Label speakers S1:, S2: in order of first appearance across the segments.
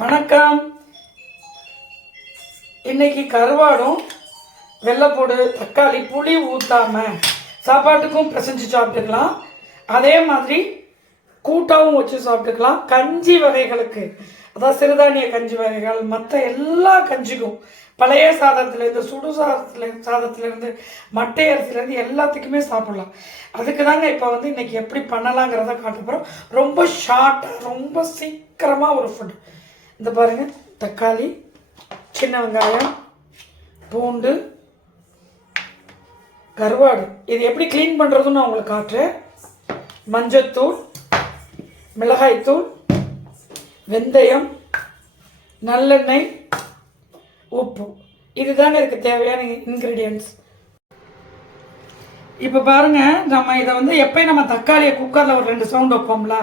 S1: வணக்கம். இன்னைக்கு கருவாடும் வெள்ளைப்பூடு தக்காளி புளி ஊற்றாம சாப்பாட்டுக்கும் பிசைஞ்சு சாப்பிட்டுக்கலாம். அதே மாதிரி கூட்டாகவும் வச்சு சாப்பிட்டுக்கலாம். கஞ்சி வகைகளுக்கு அதாவது சிறுதானிய கஞ்சி வகைகள் மற்ற எல்லா கஞ்சிக்கும் பழைய சாதத்துலேருந்து சுடு சாதத்துல சாதத்துலேருந்து மட்டை அரிசிலேருந்து எல்லாத்துக்குமே சாப்பிட்லாம். அதுக்கு தாங்க இப்போ வந்து இன்னைக்கு எப்படி பண்ணலாங்கிறத காட்ட போகிறோம் ரொம்ப ஷார்ட்டாக ரொம்ப சீக்கிரமாக ஒரு ஃபுட் இந்த பாருங்க தக்காளி சின்ன வெங்காயம் பூண்டு கருவாடு. இது எப்படி க்ளீன் பண்ணுறதுன்னு நான் உங்களுக்கு காட்டுறேன். மஞ்சத்தூள் மிளகாய்த்தூள் வெந்தயம் நல்லெண்ணெய் உப்பு. இதுதாங்க இதுக்கு தேவையான இன்க்ரீடியன்ட்ஸ் இப்போ பாருங்க நம்ம இதை வந்து எப்போயும் நம்ம தக்காளியை குக்கரில் ஒரு ரெண்டு சவுண்ட் வைப்போம்ல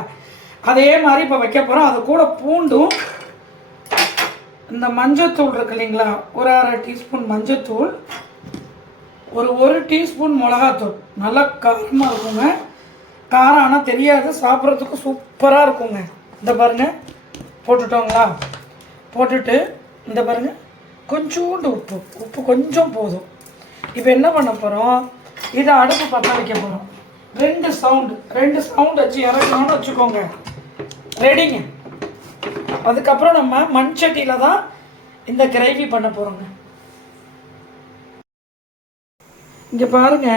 S1: அதே மாதிரி இப்போ வைக்க போகிறோம் அது கூட பூண்டும் இந்த மஞ்சத்தூள் இருக்கு இல்லைங்களா? ஒரு அரை டீஸ்பூன் மஞ்சத்தூள் ஒரு ஒரு டீஸ்பூன் மிளகாத்தூள். நல்லா காரமாக இருக்குங்க. காரம் ஆனால் தெரியாது சாப்பிட்றதுக்கு சூப்பராக இருக்குங்க. இந்த பாருங்க. போட்டுட்டோங்களா? போட்டுட்டு இந்த பாருங்க. கொஞ்சோண்டு உப்பு. உப்பு கொஞ்சம் போதும். இப்போ என்ன பண்ண போகிறோம் இதை அடுப்பு பற்ற வைக்க போகிறோம் ரெண்டு சவுண்டு. ரெண்டு சவுண்ட் வச்சு இறக்கணும்னு வச்சுக்கோங்க. ரெடிங்க அதுக்கப்புறம் நம்ம மண் சட்டியில் தான் இந்த கிரேவி பண்ண போகிறோங்க இங்கே பாருங்க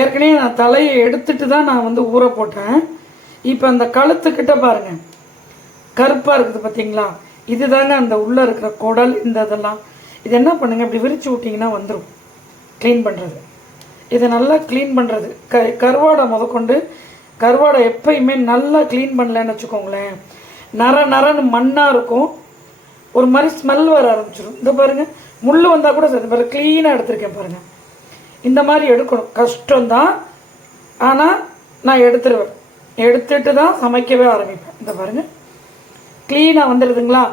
S1: ஏற்கனவே நான் தலையை எடுத்துட்டு தான் நான் வந்து ஊற போட்டேன். இப்போ அந்த கழுத்துக்கிட்ட பாருங்க கருப்பாக இருக்குது பார்த்தீங்களா இதுதாங்க அந்த உள்ளே இருக்கிற குடல் இந்த இதெல்லாம். இது என்ன பண்ணுங்கள் இப்படி விரித்து விட்டிங்கன்னா வந்துடும் க்ளீன் பண்ணுறது இதை நல்லா க்ளீன் பண்ணுறது க கருவாடை முதற்கொண்டு கருவாடை எப்பயுமே நல்லா க்ளீன் பண்ணலன்னு வச்சுக்கோங்களேன். நர நரன்னு மண்ணாக இருக்கும். ஒரு மாதிரி ஸ்மெல் வர ஆரம்பிச்சிடும் இந்த பாருங்கள் முள் வந்தால் கூட சரி. பாருங்கள் க்ளீனாக எடுத்திருக்கேன் பாருங்கள் இந்த மாதிரி எடுக்கணும். கஷ்டம்தான். ஆனால் நான் எடுத்துருவேன். எடுத்துட்டு தான் சமைக்கவே ஆரம்பிப்பேன். இந்த பாருங்கள் க்ளீனாக வந்துடுதுங்களா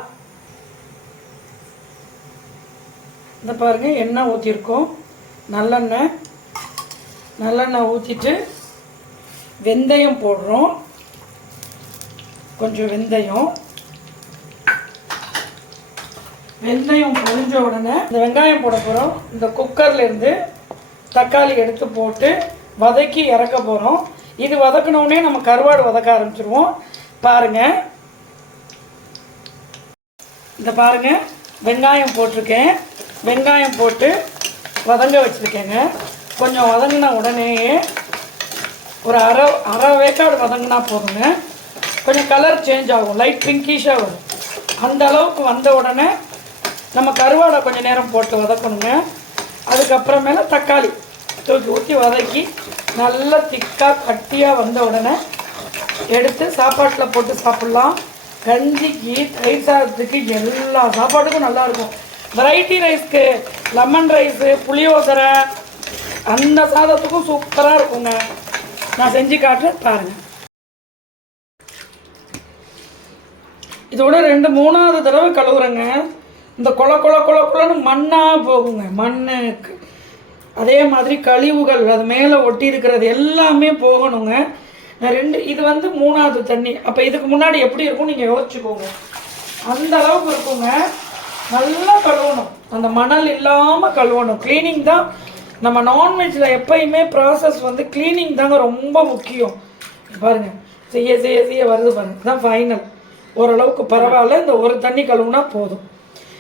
S1: இந்த பாருங்கள் எண்ணெய் ஊற்றிருக்கோம் நல்லெண்ணெய். நல்லெண்ணெய் ஊற்றிட்டு வெந்தயம் போடுறோம். கொஞ்சம் வெந்தயம். வெந்தயம் பொழிஞ்ச உடனே இந்த வெங்காயம் போட போகிறோம் இந்த குக்கர்லேருந்து தக்காளி எடுத்து போட்டு வதக்கி இறக்க போகிறோம் இது வதக்கினோடனே நம்ம கருவாடு வதக்க ஆரம்பிச்சிருவோம். பாருங்கள் இந்த பாருங்க. வெங்காயம் போட்டிருக்கேன். வெங்காயம் போட்டு வதங்க வச்சுருக்கேங்க. கொஞ்சம் வதங்கின உடனேயே ஒரு அரை அரை வேக்காடு வதங்கினா போதுங்க. கொஞ்சம் கலர் சேஞ்ச் ஆகும். லைட் பிங்கிஷாக வரும். அந்த அளவுக்கு வந்த உடனே நம்ம கருவாடை கொஞ்சம் நேரம் போட்டு வதக்கணுங்க. அதுக்கப்புறமேல தக்காளி தூக்கி ஊற்றி வதக்கி நல்லா திக்காக கட்டியாக வந்த உடனே எடுத்து சாப்பாட்டில் போட்டு சாப்பிட்லாம். கஞ்சிக்கு தயிர் சாதத்துக்கு எல்லா சாப்பாட்டுக்கும் நல்லாயிருக்கும் வெரைட்டி ரைஸ்க்கு லெமன் ரைஸு புளியோதரை அந்த சாதத்துக்கும் சூப்பராக இருக்குங்க. நான் செஞ்சு காட்டுறேன் பாருங்கள் இதோட ரெண்டு மூணாவது தடவை கழுவுறேங்க. இந்த கொல கொல கொல கொலன்னு மண்ணாக போகுங்க மண்ணுக்கு. அதே மாதிரி கழிவுகள் அது மேலே ஒட்டி இருக்கிறது எல்லாமே போகணுங்க. நான் ரெண்டு இது வந்து மூணாவது தண்ணி. அப்போ இதுக்கு முன்னாடி எப்படி இருக்கும் நீங்கள் யோசிச்சுக்கோங்க. அந்த அளவுக்கு இருக்குங்க. நல்லா கழுவணும். அந்த மணல் இல்லாமல் கழுவணும். க்ளீனிங் தான் நம்ம நான்வெஜ்ஜில் எப்பயுமே ப்ராசஸ் வந்து க்ளீனிங் தாங்க ரொம்ப முக்கியம். பாருங்க. செய்ய செய்ய செய்ய வருது பாருங்கள் இதுதான் ஃபைனல் ஓரளவுக்கு பரவாயில்ல இந்த ஒரு தண்ணி கழுவுனா போதும்.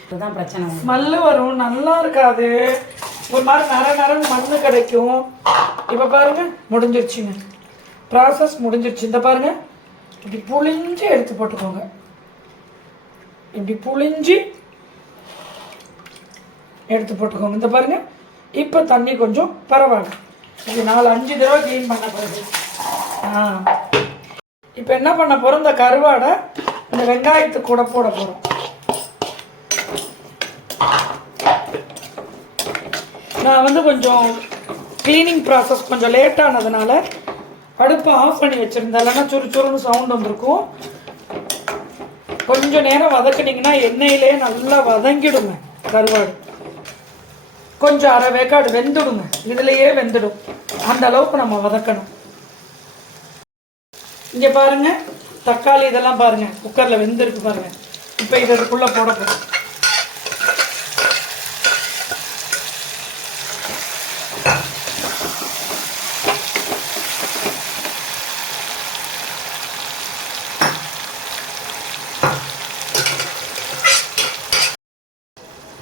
S2: அதுதான் பிரச்சனை.
S1: ஸ்மெல்லு வரும் நல்லா இருக்காது. ஒரு மாதிரி நர நரன்னு மண்ணு கிடைக்கும். இப்போ பாருங்க முடிஞ்சிருச்சுங்க. ப்ராசஸ் முடிஞ்சிருச்சு. இந்த பாருங்க இப்படி புளிஞ்சு எடுத்து போட்டுக்கோங்க. இப்படி புளிஞ்சு எடுத்து போட்டுக்கோங்க. இந்த பாருங்க இப்போ தண்ணி கொஞ்சம் பரவாயில்ல. இது நாலு அஞ்சு தடவை க்ளீன் பண்ண பிறகு ஆ. இப்போ என்ன பண்ண போகிறோம் இந்த கருவாடை இந்த வெங்காயத்தை கூட போட போகிறோம் நான் வந்து கொஞ்சம் க்ளீனிங் ப்ராசஸ் கொஞ்சம் லேட் ஆனதுனால அடுப்பை ஆஃப் பண்ணி வச்சுருந்தேன். இல்லைன்னா சுறு சுருன்னு சவுண்ட் வந்திருக்கும். கொஞ்சம் நேரம் வதக்குனிங்கன்னா எண்ணெயிலே நல்லா வதங்கிடுங்க கருவாடு. கொஞ்சம் அரை வேக்காடு வெந்துடுங்க. இதுலேயே வெந்துடும். அந்த அளவுக்கு நம்ம வதக்கணும். இங்கே பாருங்க. தக்காளி இதெல்லாம் பாருங்க. குக்கரில் வெந்திருக்கு பாருங்க. இப்போ இது போட போகிறோம்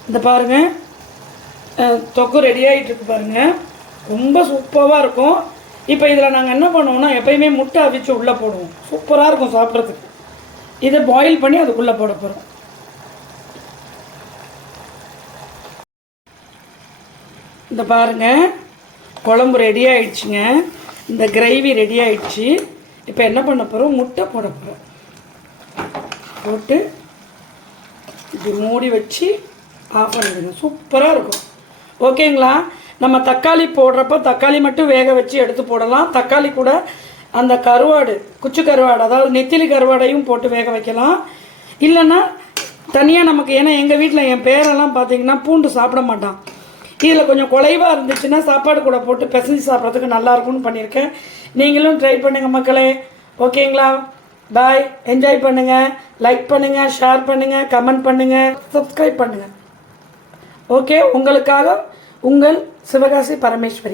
S1: இந்த பாருங்க. தொக்கு ரெடி ஆகிட்டு இருக்கு பாருங்க. ரொம்ப சூப்பராக இருக்கும். இப்போ இதில் நாங்கள் என்ன பண்ணுவோம்னா எப்பயுமே முட்டை அவிச்சு உள்ளே போடுவோம். சூப்பராக இருக்கும் சாப்பிட்றதுக்கு. இதை பாயில் பண்ணி அதுக்குள்ளே போட போகிறோம் இந்த பாருங்க குழம்பு ரெடி ஆயிடுச்சுங்க. இந்த கிரேவி ரெடி ஆயிடுச்சு. இப்போ என்ன பண்ண போகிறோம் முட்டை போட போகிறோம் போட்டு இப்படி மூடி வச்சு ஆஃப் பண்ணிடுங்க சூப்பராக இருக்கும். ஓகேங்களா? நம்ம தக்காளி போடுறப்ப தக்காளி மட்டும் வேக வச்சு எடுத்து போடலாம். தக்காளி கூட அந்த கருவாடு குச்சி கருவாடு அதாவது நெத்திலி கருவாடையும் போட்டு வேக வைக்கலாம். இல்லைன்னா தனியாக நமக்கு ஏன்னா எங்கள் வீட்டில் என் பேரெல்லாம் பார்த்தீங்கன்னா பூண்டு சாப்பிட மாட்டான். இதில் கொஞ்சம் குலைவாக இருந்துச்சுன்னா சாப்பாடு கூட போட்டு பிசைஞ்சு சாப்பிட்றதுக்கு நல்லா இருக்கும்னு பண்ணியிருக்கேன். நீங்களும் ட்ரை பண்ணுங்கள் மக்களே. ஓகேங்களா? பாய் என்ஜாய் பண்ணுங்கள் லைக் பண்ணுங்கள் ஷேர் பண்ணுங்கள் கமெண்ட் பண்ணுங்கள் சப்ஸ்கிரைப் பண்ணுங்கள் ஓகே உங்களுக்காக உங்கள் சிவகாசி பரமேஸ்வரி